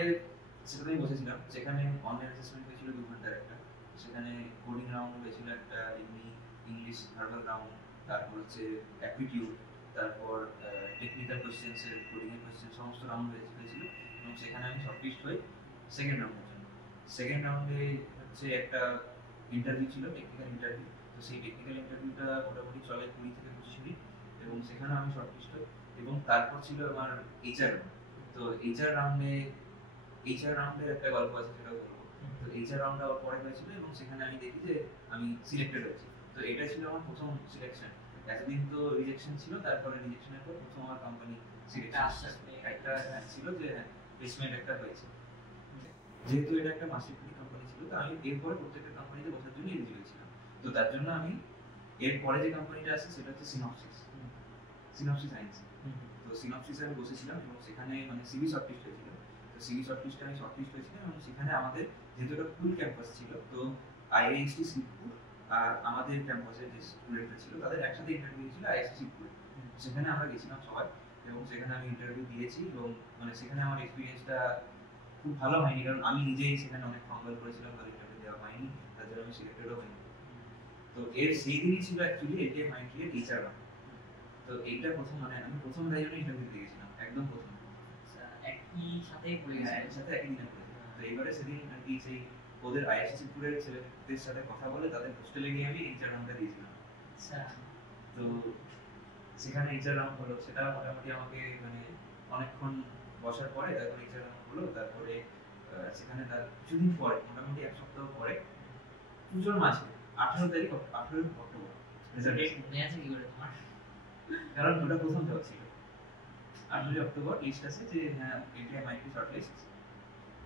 সেটাতে আমি বসেছিলাম, যেখানে অনলাইন অ্যাসেসমেন্ট হয়েছিল 2 ঘন্টার একটা, সেখানে কোডিং রাউন্ড হয়েছিল একটা, এমনি ইংলিশ ভার্বাল রাউন্ড, তারপর হচ্ছে অ্যাপটিটিউড, তারপর টেকনিক্যাল কোশ্চেন্সের কোডিং এর কোশ্চেন সমস্ত রাউন্ড হয়েছিল। এবং সেখানে আমি শর্টলিস্ট হই সেকেন্ড রাউন্ডের জন্য। সেকেন্ড রাউন্ডে হচ্ছে একটা ইন্টারভিউ ছিল, টেকনিক্যাল ইন্টারভিউ। তো সেই টেকনিক্যাল ইন্টারভিউটা মোটামুটি চলে 20 থেকে 25 মিনিট, এবং সেখানে আমি শর্টলিস্ট হই। এবং তারপর ছিল আমার এইচআর রাউন্ড। তো এইচআর রাউন্ডের একটা গল্প আছে, সেটা বলবো। তো এইচআর রাউন্ডটা পরে হয়েছিল এবং সেখানে আমি দেখি যে আমি সিলেক্টেড হয়েছি। তো এটা ছিল আমার প্রথম সিলেকশন। এতদিন তো রিজেকশন ছিল, তারপরে রিজেকশনের পর প্রথম আমার কোম্পানি সিলেকশন একটা ছিল যে প্লেসমেন্ট একটা হয়েছে। যেহেতু এটা একটা মাসিক কোম্পানি ছিল, তো আমি এরপরে প্রত্যেকটা কোম্পানিতে বসার জন্য এলিজিবল ছিলাম। তো তার জন্য আমি এরপরে যে কোম্পানিটা আছে সেটা হচ্ছে সিনপসিস সায়েন্স। তো সিনপসিসে আমি বসেছিলাম এবং সেখানে মানে সিভি শর্টলিস্ট হয়েছিল। তো সিভি শর্টলিস্টে আমি শর্টলিস্ট হয়েছিলাম এবং সেখানে আমাদের যেহেতু একটা ফুল ক্যাম্পাস ছিল, তো আইআইএসটি শিবপুর আর আমাদের ক্যাম্পাসের যে স্টুডেন্টরা ছিল তাদের একসাথে ইন্টারভিউ ছিল আইআইএসটি শিবপুরে। সেখানে আমরা গেছিলাম সবাই এবং সেখানে আমি ইন্টারভিউ দিয়েছি এবং মানে সেখানে আমার এক্সপিরিয়েন্সটা খুব ভালো হয়নি, কারণ আমি নিজেই সেখানে অনেক ফাম্বল করেছিলাম, তার ইন্টারভিউ দেওয়া হয়নি, তার জন্য আমি সিলেক্টেডও হইনি। তো এর সেই দিনই ছিল অ্যাকচুয়ালি এটিএম মাইন্ড্রিয়ের টিচার রাউন্ড। তো এইটা প্রথম মানে আমি প্রথম তাই জন্য ইন্টারভিউ দিয়েছিলাম, একদম প্রথম। একই সাথেই পড়ে গেছে, একই সাথে একই দিনে পড়ে। তো এইবারে সেদিন আর কি সেই ওদের আইআইএসসি শিবপুরের ছেলেদের সাথে কথা বলে তাদের হোস্টেলে গিয়ে আমি এইচআর রাউন্ডটা দিয়েছিলাম। আচ্ছা, তো সেখানে এইচআর রাউন্ড হলো, সেটা মোটামুটি আমাকে মানে অনেকক্ষণ বসার পরে তারপর এইচআর রাউন্ড হলো। তারপরে সেখানে তার কিছুদিন পরে, মোটামুটি 1 সপ্তাহ পরে, পুজোর মাঝে 18 অক্টোবর রেজাল্ট মনে আছে কি করে তোমার? কারণ ওটা প্রথম জব ছিল। 18 অক্টোবর লিস্ট আছে যে হ্যাঁ ইন্ডিয়া মাইট বি শর্টলিস্ট।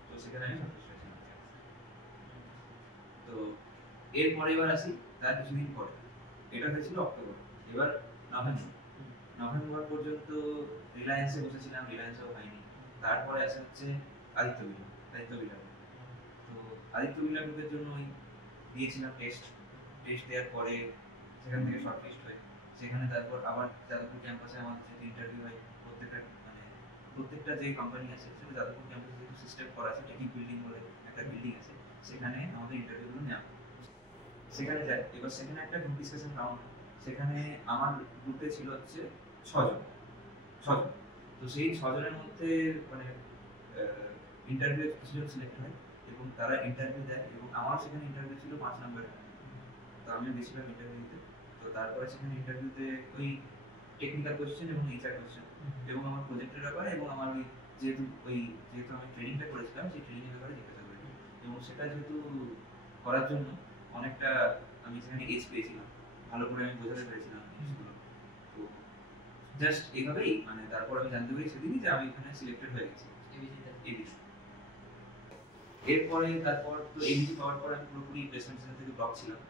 তো সেখানে আমি শর্টলিস্ট হয়েছিলাম। তো এরপরে এবার আসি তার কিছুদিন পরে, এটা হয়েছিল অক্টোবর। এবার নভেম্বর পর্যন্ত রিলায়েন্সে বসেছিলাম, রিলায়েন্সেও হয়নি। তারপরে আসে হচ্ছে আদিত্য বিড়লা। তো আদিত্য বিড়লা গ্রুপের জন্য ওই দিয়েছিলাম টেস্ট দেওয়ার পরে সেখান থেকে শর্টলিস্ট হয়ে সেখানে তারপর আবার যাদবপুর ক্যাম্পাসে আমাদের যে ইন্টারভিউ হয় প্রত্যেকটা যে কোম্পানি আছে সেটা যাদবপুর ক্যাম্পাসে যেহেতু সিস্টেম করা আছে, টেকিং বিল্ডিং বলে একটা বিল্ডিং আছে, সেখানে আমাদের ইন্টারভিউগুলো নেওয়া। সেখানে যাই, এবার সেখানে একটা গ্রুপ ডিসকাশন রাউন্ড। সেখানে আমার গ্রুপে ছিল হচ্ছে 6 জন। তো সেই 6 জনের মধ্যে মানে ইন্টারভিউ কিছুজন সিলেক্ট হয় এবং তারা ইন্টারভিউ দেয় এবং আমার সেখানে ইন্টারভিউ ছিল 5 নম্বরে। তো আমি বেশিরভাগ ইন্টারভিউ দিতে। তো তারপরে সেখানে ইন্টারভিউতে ওই টেকনিক্যাল কোশ্চেন এবং এইচআর কোশ্চেন এবং আমার প্রজেক্টের ব্যাপারে এবং আমার ওই যেহেতু আমি ট্রেনিংটা করেছিলাম সেই ট্রেনিংয়ের ব্যাপারে জিজ্ঞাসা করি। এবং সেটা যেহেতু করার জন্য অনেকটা আমি সেখানে এজ পেয়েছিলাম, ভালো করে আমি বোঝাতে পেরেছিলাম জিনিসগুলো। তো জাস্ট এইভাবেই মানে তারপর আমি জানতে পারি সেদিনই যে আমি এখানে সিলেক্টেড হয়ে গেছি এবিসি। এরপরে তারপর তো এবিসি পাওয়ার পর আমি পুরোপুরি প্লেসমেন্ট সেন্টার থেকে ব্লক ছিলাম।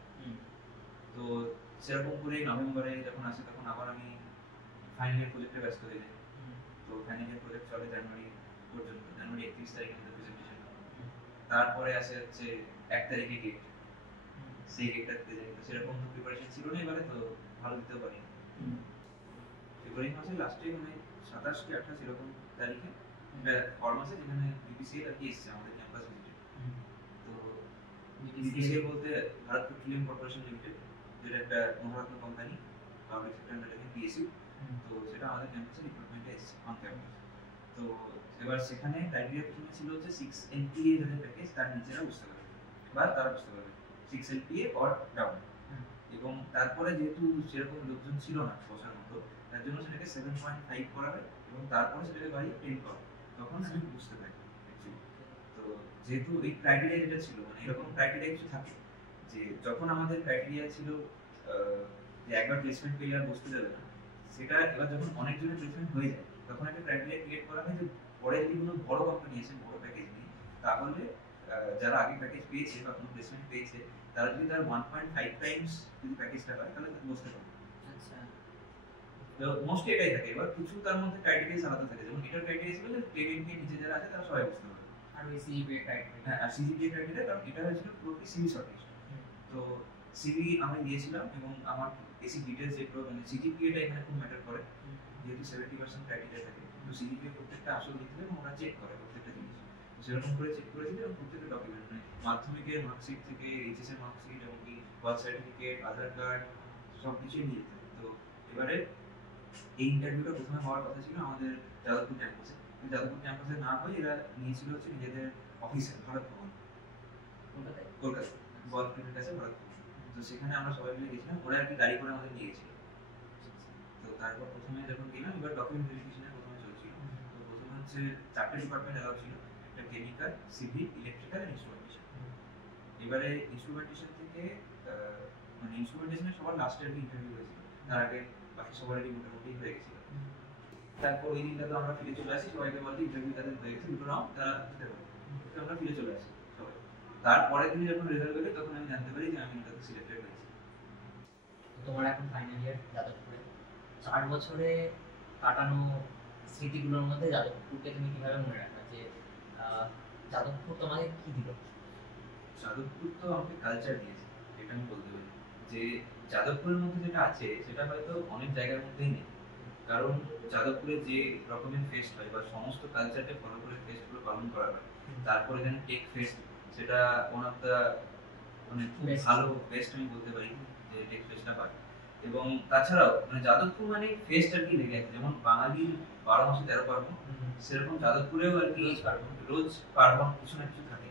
তো সেরকম করে নভেম্বরে যখন আসে তখন আবার আমি ফাইনাল ইয়ার প্রজেক্টে ব্যস্ত হয়ে যাই। তো ফাইনাল ইয়ার প্রজেক্ট চলে জানুয়ারি পর্যন্ত, জানুয়ারি 31 তারিখে আমাদের প্রেজেন্টেশন। তারপরে আসে হচ্ছে 1 তারিখে গেট, সেই গেটটা দিতে যাই। তো সেরকম তো প্রিপারেশন ছিল না এবারে, তো ভালো দিতেও পারি। ফেব্রুয়ারি মাসের লাস্টে মানে 27 কি 28 এরকম তারিখে একটা ফর্ম আছে যেখানে বিপিসিএল আর কি এসছে আমাদের ক্যাম্পাস ভিজিটে। তো বিপিসিএল বলতে ভারত পেট্রোলিয়াম কর্পোরেশন লিমিটেড, যেটা একটা Maharatna company. Public sector undertaking PSU. তো সেটা আমাদের ক্যাম্পাসে রিক্রুটমেন্টে এসেছে অন ক্যাম্পাস। তো এবার সেখানে ক্রাইটেরিয়া প্রথমে ছিল হচ্ছে 6 এলপিএ যাদের প্যাকেজ তার নিচেরা বুঝতে পারবে বা তারা বুঝতে পারবে 6 এলপিএ অর ডাউন। এবং তারপরে যেহেতু সেরকম লোকজন ছিল না বসার মতো, তার জন্য সেটাকে 7.5 করাবে এবং তারপরে সেটাকে বাড়িয়ে 10 করাবে, তখন আমি বুঝতে পারি অ্যাকচুয়ালি। তো যেহেতু এই ক্রাইটেরিয়া যেটা ছিল, মানে এরকম ক্রাইটেরিয়া কিছু থাকে যে যখন আমাদের ক্রাইটেরিয়া ছিল যে একবার প্লেসমেন্ট পেলে আর বসতে যাবে না, সেটা এবার যখন অনেকজনের প্লেসমেন্ট হয়ে যায় তখন একটা ক্রাইটেরিয়া ক্রিয়েট করা হয় যে পরে যদি কোনো বড় কোম্পানি এসে বড় প্যাকেজ নিয়ে, তাহলে যারা আগে প্যাকেজ পেয়েছে বা কোনো প্লেসমেন্ট পেয়েছে তারা যদি তার 1.5 টাইমস যদি প্যাকেজটা হয় তাহলে তারা বসতে পারবে। আচ্ছা, তো মোস্টলি এটাই থাকে। এবার কিছু তার মধ্যে ক্রাইটেরিয়া আলাদা থাকে, যেমন এটার ক্রাইটেরিয়া ছিল যে 10 এর নিচে যারা আছে তারা সবাই বসতে পারবে। আর ওই সিজিপিএ ক্রাইটেরিয়া, হ্যাঁ, আর সিজিপিএ ক্রাইটেরিয়া, কারণ এটা হয়েছিল পুরোপুরি সিভি শর্টেজ। তো সিভি আমি দিয়েছিলাম এবং আমার বেসিক ডিটেলস যেগুলো, মানে সিজিপিএটা এখানে খুব ম্যাটার করে, যেহেতু 70% ক্রাইটেরিয়া থাকে। তো সিজিপিএ প্রত্যেকটা আসল দিতে এবং ওরা চেক করে প্রত্যেকটা জিনিস, সেরকম করে চেক করেছিল এবং প্রত্যেকটা ডকুমেন্ট, মানে মাধ্যমিকের মার্কশিট থেকে এইচএস এর মার্কশিট এবং কি বার্থ সার্টিফিকেট, আধার কার্ড সব কিছুই নিয়ে যেতে হবে। তো এবারে এই ইন্টারভিউটা প্রথমে হওয়ার কথা ছিল আমাদের যাদবপুর ক্যাম্পাসে, কিন্তু যাদবপুর ক্যাম্পাসে না হয়ে এরা নিয়েছিল হচ্ছে নিজেদের অফিসে, ভারত ভবন, কলকাতা বলপ্রিন্টের কাছে ভারত ভবন। তো সেখানে আমরা সবাই মিলে গেছিলাম, ওরা আর কি গাড়ি করে আমাদের নিয়ে গেছিল। তো তারপর প্রথমে যখন গেলাম, এবার ডকুমেন্ট ভেরিফিকেশনের প্রথমে চলছিল। তো প্রথমে হচ্ছে 4টে ডিপার্টমেন্ট অ্যালাউ ছিল, একটা কেমিক্যাল, সিভিল, ইলেকট্রিক্যাল আর ইনস্ট্রুমেন্টেশন। এবারে ইনস্ট্রুমেন্টেশন থেকে মানে ইনস্ট্রুমেন্টেশনের সবার লাস্টে আর কি ইন্টারভিউ হয়েছিল, তার আগে বাকি সবারই মোটামুটি হয়ে গেছিল। তারপর ওই দিনটা তো আমরা ফিরে চলে আসি, সবাইকে বলছি ইন্টারভিউ তাদের হয়ে গেছে, দুটো রাউন্ড তারা দিতে পারে। তো আমরা ফিরে চলে আসি সবাই। তারপরের দিন যখন রেজাল্ট বেরোয় তখন আমি জানতে পারি যে আমি এটাতে সিলেক্টেড হয়েছি। তোমার এখন ফাইনাল ইয়ার যাদবপুরে, 4 বছরে কাটানো স্মৃতিগুলোর মধ্যে যাদবপুরকে তুমি কিভাবে মনে রাখা, যে যাদবপুর তোমাকে কি দিল? যাদবপুর তো আমাকে কালচার দিয়েছে, এটা আমি বলতে পারি। যে যাদবপুরের মধ্যে যেটা আছে সেটা হয়তো অনেক জায়গার মধ্যেই নেই, কারণ যাদবপুরে যে রকমের ফেস্ট হয় বা সমস্ত কালচারকে ফলো করে ফেস্টগুলো পালন করা হয়, তারপরে যেন টেক ফেস্ট, সেটা ওয়ান অফ দ্য মানে খুব ভালো বেস্ট আমি বলতে পারি যে টেক ফেস্টটা হয়। এবং তাছাড়াও মানে যাদবপুর মানে ফেস্ট আর কি লেগে আছে, যেমন বাঙালির 12 মাসে 13 পার্বণ, সেরকম যাদবপুরেও আর কি রোজ পার্বণ কিছু না কিছু থাকে,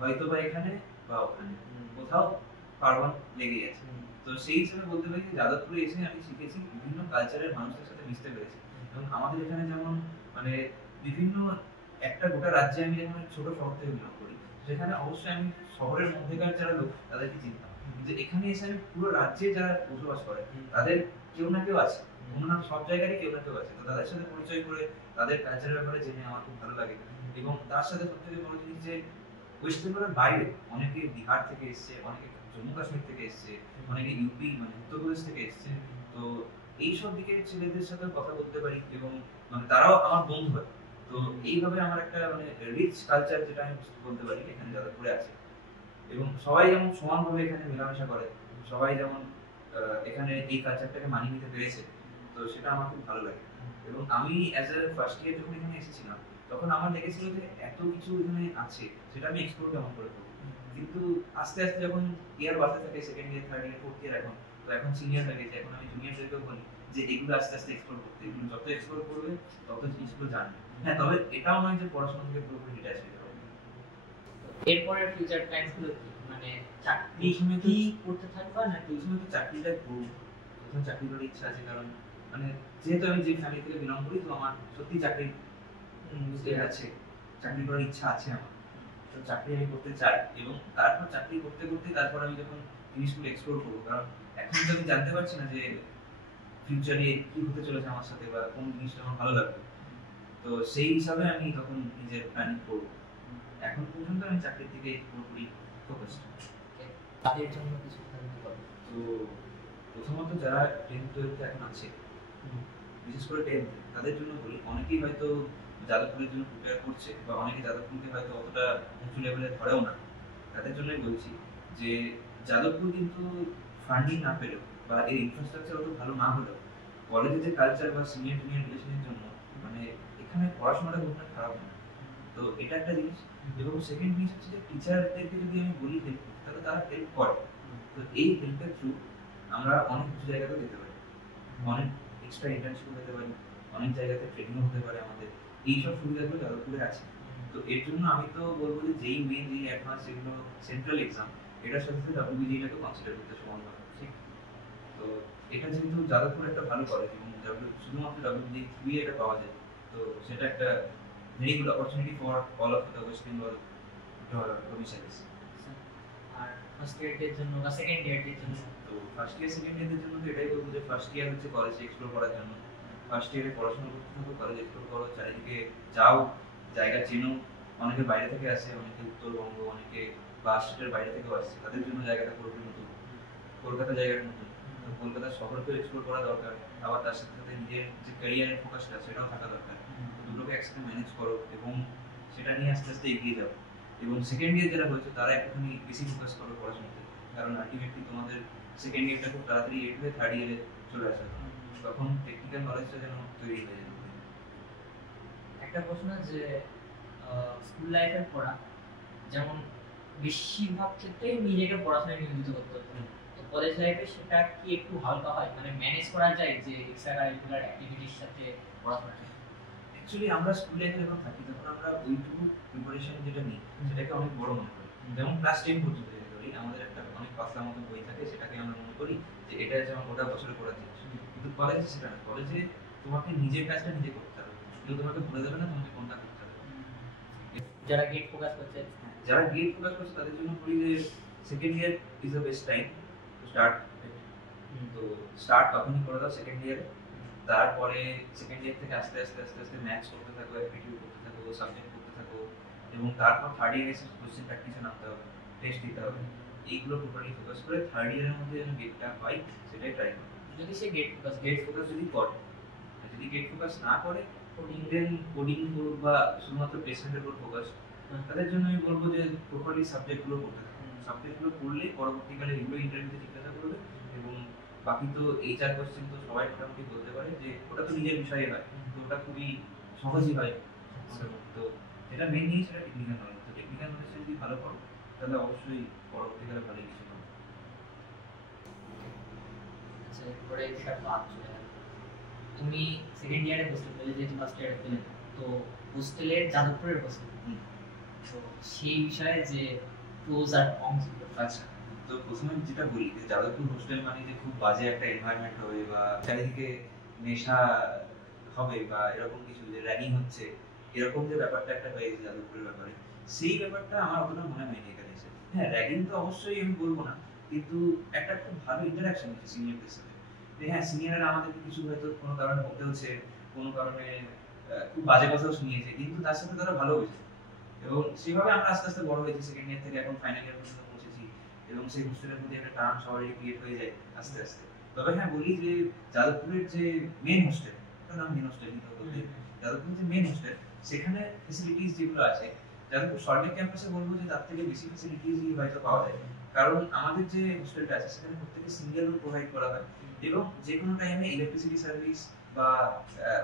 হয়তো বা এখানে বা ওখানে কোথাও পার্বণ লেগে আছে। তো সেই হিসেবে বলতে পারি যে যাদবপুরে এসে আমি শিখেছি বিভিন্ন কালচারের মানুষদের সাথে মিশতে পেরেছি। এবং আমাদের এখানে যেমন মানে বিভিন্ন একটা গোটা রাজ্যে, আমি যখন ছোট শহর থেকে বিলং করি, সেখানে অবশ্যই আমি শহরের মধ্যেকার যারা লোক তাদেরকে চিনতাম, কিন্তু এখানে এসে আমি পুরো রাজ্যে যারা বসবাস করে তাদের কেউ না কেউ আছে, অন্যান্য সব জায়গারই কেউ না কেউ আছে। তো তাদের সাথে পরিচয় করে তাদের কালচারের ব্যাপারে জেনে আমার খুব ভালো লাগে। এবং তার সাথে সবথেকে বড় জিনিস যে ওয়েস্ট বেঙ্গলের বাইরে অনেকে বিহার থেকে এসছে, অনেকে জম্মু কাশ্মীর থেকে এসছে, অনেকে ইউপি মানে উত্তরপ্রদেশ থেকে এসছে। তো এইসব দিকের ছেলেদের সাথে কথা বলতে পারি এবং মানে তারাও আমার বন্ধু হয়। তো এইভাবে আমার একটা মানে রিচ কালচার, যেটা আমি বলতে পারি এখানে যাদবপুরে আছে। এবং সবাই যেমন সমানভাবে এখানে মেলামেশা করে, সবাই যেমন এখানে এই কালচারটাকে মানিয়ে নিতে পেরেছে, তো সেটা আমার খুব ভালো লাগে। এবং আমি অ্যাজ এ ফার্স্ট ইয়ার যখন এখানে এসেছিলাম তখন আমার লেগেছিল যে এত কিছু এখানে আছে, সেটা আমি এক্সপ্লোর কেমন করে করবো। কিন্তু আস্তে আস্তে যখন ইয়ার বাড়তে থাকে, second year, third year, fourth year, এখন সিনিয়র হয়ে গেছে, এখন আমি জুনিয়রদেরকেও বলি যে এগুলো আস্তে আস্তে এক্সপ্লোর করতে, এগুলো যত এক্সপ্লোর করবে তত জিনিসগুলো জানবে। হ্যাঁ, তবে এটাও নয় যে পড়াশোনা থেকে পুরোপুরি ডিটাচ হয়ে যাবে। এরপরের ফিউচার প্ল্যানস গুলো কি, মানে চাকরি কি করতে থাকবা নাকি? এই সময় তো চাকরিটা করবো, প্রথমে চাকরি করার ইচ্ছা আছে, কারণ মানে যেহেতু আমি যে ফ্যামিলি থেকে বিলং করি, তো আমার সত্যি চাকরি আছে, চাকরি করার ইচ্ছা আছে আমার। তো চাকরি আমি করতে চাই এবং তারপর চাকরি করতে করতে তারপর আমি যখন জিনিসগুলো এক্সপ্লোর করবো, কারণ এখন তো আমি জানতে পারছি না যে ফিউচারে কি হতে চলেছে আমার সাথে বা কোন জিনিসটা আমার ভালো লাগবে। তো সেই হিসাবে আমি তখন নিজের প্ল্যানিং করবো। এখন পর্যন্ত আমি চাকরির দিকে পুরোপুরি ফোকাসড। তাদের জন্য কিছু বলতে পারো? তো প্রথমত যারা 10-12 এখন আছে, বিশেষ করে 10, তাদের জন্য বলি, অনেকেই হয়তো যাদবপুরের জন্য প্রিপেয়ার করছে বা অনেকে যাদবপুরকে হয়তো অতটা উঁচু লেভেলে ধরেও না। তাদের জন্যই বলছি যে যাদবপুর কিন্তু ফান্ডিং না পেলেও বা এর ইনফ্রাস্ট্রাকচার অত ভালো না হলেও কলেজে যে কালচার বা সিনিয়র জুনিয়র রিলেশনের জন্য মানে এখানে পড়াশোনাটা খুব একটা খারাপ না। তো এটা একটা জিনিস। এবং সেকেন্ড জিনিস হচ্ছে যে টিচারদেরকে যদি আমি বলি হেল্প করতে, তাহলে তারা হেল্প করে। তো এই হেল্পের থ্রু আমরা অনেক কিছু জায়গাতে যেতে পারি, অনেক এক্সট্রা ইন্টার্নশিপ হতে পারি, অনেক জায়গাতে ট্রেনিংও হতে পারে আমাদের, এইসব সুবিধাগুলো যাদবপুরে আছে। তো এর জন্য আমি তো বলবো যে যেই মেন যেই অ্যাডভান্স যেগুলো সেন্ট্রাল এক্সাম, এটার সাথে সাথে ডাব্লিউবিজিটাকে কনসিডার করতে সমান হয়। ঠিক, তো এটা যেহেতু যাদবপুর একটা ভালো কলেজ এবং শুধুমাত্র ডাব্লিউবিজি থ্রুই এটা পাওয়া যায়, তো সেটা একটা very good opportunity for all of the West Bengal domiciles. আর ফার্স্ট ইয়ারের জন্য বা সেকেন্ড ইয়ারের জন্য? তো ফার্স্ট ইয়ার সেকেন্ড ইয়ারের জন্য তো এটাই বলবো যে ফার্স্ট ইয়ার হচ্ছে কলেজ এক্সপ্লোর করার জন্য। ফার্স্ট ইয়ারে পড়াশোনা করতে থাকো, কলেজ এক্সপ্লোর করো, চারিদিকে যাও, জায়গা চেনো। অনেকে বাইরে থেকে আসে, অনেকে উত্তরবঙ্গ, অনেকে বা স্টেটের বাইরে থেকেও আসছে, তাদের জন্য জায়গাটা পুরোপুরি নতুন। কলকাতা জায়গাটা নতুন, তো কলকাতা শহরকেও এক্সপ্লোর করা দরকার, আবার তার সাথে সাথে নিজের যে ক্যারিয়ারের ফোকাসটা সেটাও থাকা দরকার। দুটোকে একসাথে ম্যানেজ করো এবং সেটা নিয়ে আস্তে আস্তে এগিয়ে যাও। এবং সেকেন্ড ইয়ার যারা হয়েছে তারা একটুখানি বেশি ফোকাস করো পড়াশোনাতে, কারণ আলটিমেটলি তোমাদের সেকেন্ড ইয়ারটা খুব তাড়াতাড়ি এড হয়ে থার্ড ইয়ারে চলে আসে, তখন টেকনিক্যাল নলেজটা যেন তৈরি হয়ে যায়। একটা প্রশ্ন যে স্কুল লাইফের পড়া যেমন বেশিরভাগ ক্ষেত্রেই নিজেকে পড়াশোনায় নিয়োজিত করতে হতো, তো কলেজ লাইফে সেটা কি একটু হালকা হয়, মানে ম্যানেজ করা যায় যে এক্সট্রা কারিকুলার অ্যাক্টিভিটির সাথে পড়াশোনাটা? অ্যাকচুয়ালি আমরা স্কুল লাইফে যখন থাকি তখন আমরা ওইটুকু প্রিপারেশন যেটা নিই সেটাকে অনেক বড় মনে করি। যেমন ক্লাস 10 পর্যন্ত যেটা করি, আমাদের একটা অনেক পাতলা মতো বই থাকে, সেটাকে আমরা মনে করি যে এটা হচ্ছে আমার গোটা বছরে পড়া জিনিস। কিন্তু কলেজে সেটা না, কলেজে তোমাকে নিজের কাজটা নিজে করতে হবে, কেউ তোমাকে বলে দেবে না তোমাকে কোনটা করতে হবে। যারা গেট ফোকাস করছে তাদের জন্য বলি যে second year is the best time to start. তো স্টার্ট তখনই করে দাও সেকেন্ড ইয়ারে। তারপরে সেকেন্ড ইয়ার থেকে আস্তে আস্তে আস্তে আস্তে ম্যাথস করতে থাকো, অ্যাপটিটিউড করতে থাকো, সাবজেক্ট করতে থাকো, এবং তারপর থার্ড ইয়ারে এসে কোশ্চেন প্র্যাকটিসে নামতে হবে, টেস্ট দিতে হবে। এইগুলো টোটালি ফোকাস করে থার্ড ইয়ারের মধ্যে যেন গেটটা পাই সেটাই ট্রাই করো। যদি সে গেট ফোকাস যদি করে, যদি গেট ফোকাস না করে কোডিং করুক বা শুধুমাত্র প্লেসমেন্টের উপর ফোকাস, তাদের জন্য আমি বলবো যে প্রপারলি সাবজেক্টগুলো পড়তে থাকো। সাবজেক্টগুলো পড়লে পরবর্তীকালে এগুলো ইন্টারভিউতে জিজ্ঞাসা করবে, এবং বাকি তো এইচআর কোশ্চেন তো সবাই মোটামুটি বলতে পারে যে ওটা তো নিজের বিষয়ে হয়, তো ওটা খুবই সহজই হয়। তো যেটা মেন জিনিস সেটা টেকনিক্যাল নলেজ। তো টেকনিক্যাল নলেজ যদি ভালো করো তাহলে অবশ্যই পরবর্তীকালে ভালো কিছু হবে। আচ্ছা, এরপরে একটা বাদ চলে গেল, তুমি সেকেন্ড ইয়ারে হোস্টেল পেলে, যেহেতু ফার্স্ট ইয়ারে পেলে, তো হোস্টেলের যাদবপুরের হোস্টেল, তো সেই বিষয়ে যে প্রোজ আর কনস। আচ্ছা, তো প্রথমে যেটা বলি যে যাদবপুর হোস্টেল মানে যে খুব বাজে একটা এনভায়রনমেন্ট হবে বা চারিদিকে নেশা হবে বা এরকম কিছু, যে র্যাগিং হচ্ছে, এরকম যে ব্যাপারটা একটা হয়েছে যাদবপুরের ব্যাপারে, সেই ব্যাপারটা আমার অতটা মনে হয়নি এখানে এসে। হ্যাঁ, র্যাগিং তো অবশ্যই আমি বলবো না, কিন্তু একটা খুব ভালো ইন্টারাকশন হচ্ছে সিনিয়রদের সাথে। হ্যাঁ, সিনিয়ররা আমাদেরকে কিছু হয়তো কোনো কারণে বলতে হচ্ছে, কোনো কারণে খুব বাজে কথাও শুনিয়েছে, কিন্তু তার সাথে তারা ভালো হয়েছে, এবং সেভাবে আমরা আস্তে আস্তে বড় হয়েছি, সেকেন্ড ইয়ার থেকে এখন ফাইনাল ইয়ার পর্যন্ত পৌঁছেছি, এবং সেই হোস্টেলের প্রতি একটা টান সবারই ক্রিয়েট হয়ে যায় আস্তে আস্তে। তবে হ্যাঁ বলি যে যাদবপুরের যে মেন হোস্টেল, তার নাম মেন হোস্টেলই তো বলতে, যাদবপুরের যে মেন হোস্টেল সেখানে ফেসিলিটিস যেগুলো আছে, যাদবপুর সল্টলেক ক্যাম্পাসে বলবো যে তার থেকে বেশি ফেসিলিটিসই হয়তো পাওয়া যায়, কারণ আমাদের যে হোস্টেলটা আছে সেখানে প্রত্যেকে সিঙ্গেল রুম প্রোভাইড করা হয়, এবং যে কোনো টাইমে ইলেকট্রিসিটি সার্ভিস বা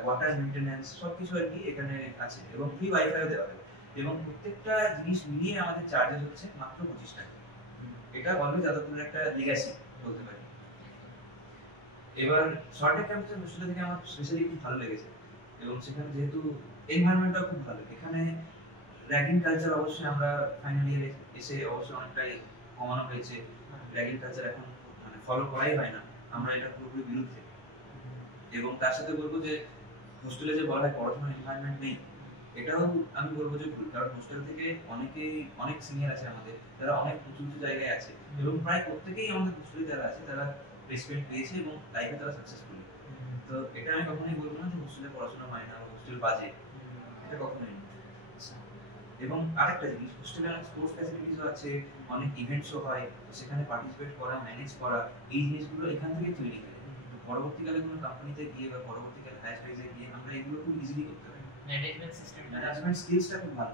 ওয়াটার মেইনটেনেন্স সবকিছু আর কি এখানে আছে, এবং ফ্রি ওয়াইফাইও দেওয়া হয়, এবং প্রত্যেকটা জিনিস মিলিয়ে আমাদের চার্জেস হচ্ছে মাত্র 25 টাকা। এটা অলওয়েজ যাদবপুরের একটা লিগ্যাসি বলতে পারি। এবার সল্টলেক ক্যাম্পাসের হোস্টেল থেকে আমার স্পেশালি খুব ভালো লেগেছে, এবং সেখানে যেহেতু এনভায়রনমেন্টটাও খুব ভালো, এখানে র্যাগিং কালচার অবশ্যই আমরা ফাইনাল ইয়ারে এসে অবশ্যই অনেকটাই কমানো হয়েছে। র্যাগিং কালচার এখন মানে ফলো করাই হয় না, আমরা এটা পুরোপুরি বিরুদ্ধে। এবং তার সাথে বলবো যে হোস্টেলে যে বলা হয় পড়াশোনার এনভায়রনমেন্ট নেই, এটাও আমি বলবো যে ভুল, কারণ হোস্টেল থেকে অনেক সিনিয়র আছে আমাদের, তারা অনেক উঁচু উঁচু জায়গায় আছে, এবং প্রায় প্রত্যেকেই আমাদের হোস্টেলে যারা আছে তারা প্লেসমেন্ট পেয়েছে এবং লাইফে তারা সাকসেসফুল। তো এটা আমি কখনোই বলবো না যে হোস্টেলে পড়াশোনা হয় না, হোস্টেল বাজে, এটা কখনোই না। এবং আরেকটা জিনিস, হোস্টেলে অনেক স্পোর্টস ফ্যাসিলিটিসও আছে, অনেক ইভেন্টসও হয়, সেখানে পার্টিসিপেট করা, ম্যানেজ করা, এই জিনিসগুলো এখান থেকে তৈরি হয়। পরবর্তীকালে কোনো কোম্পানিতে গিয়ে বা পরবর্তীকালে হায়ার স্টাডিজে গিয়ে আমরা এগুলো খুব ইজিলি করতে পারি। ম্যানেজমেন্ট স্কিলসটা খুব ভালো।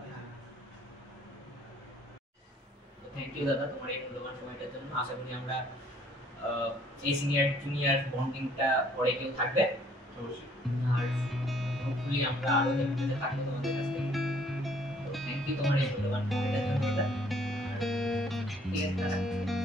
থ্যাংক ইউ দাদা তোমার এই মূল্যবান সময়টার জন্য। আশা করি আমরা এই সিনিয়র জুনিয়র বন্ডিংটা পরে কেউ থাকবে, আর হোপফুলি আমরা আরো হেল্পফুল থাকবো তোমাদের কাছ থেকে। তো থ্যাংক ইউ তোমার এই মূল্যবান সময়টার জন্য। ঠিক আছে।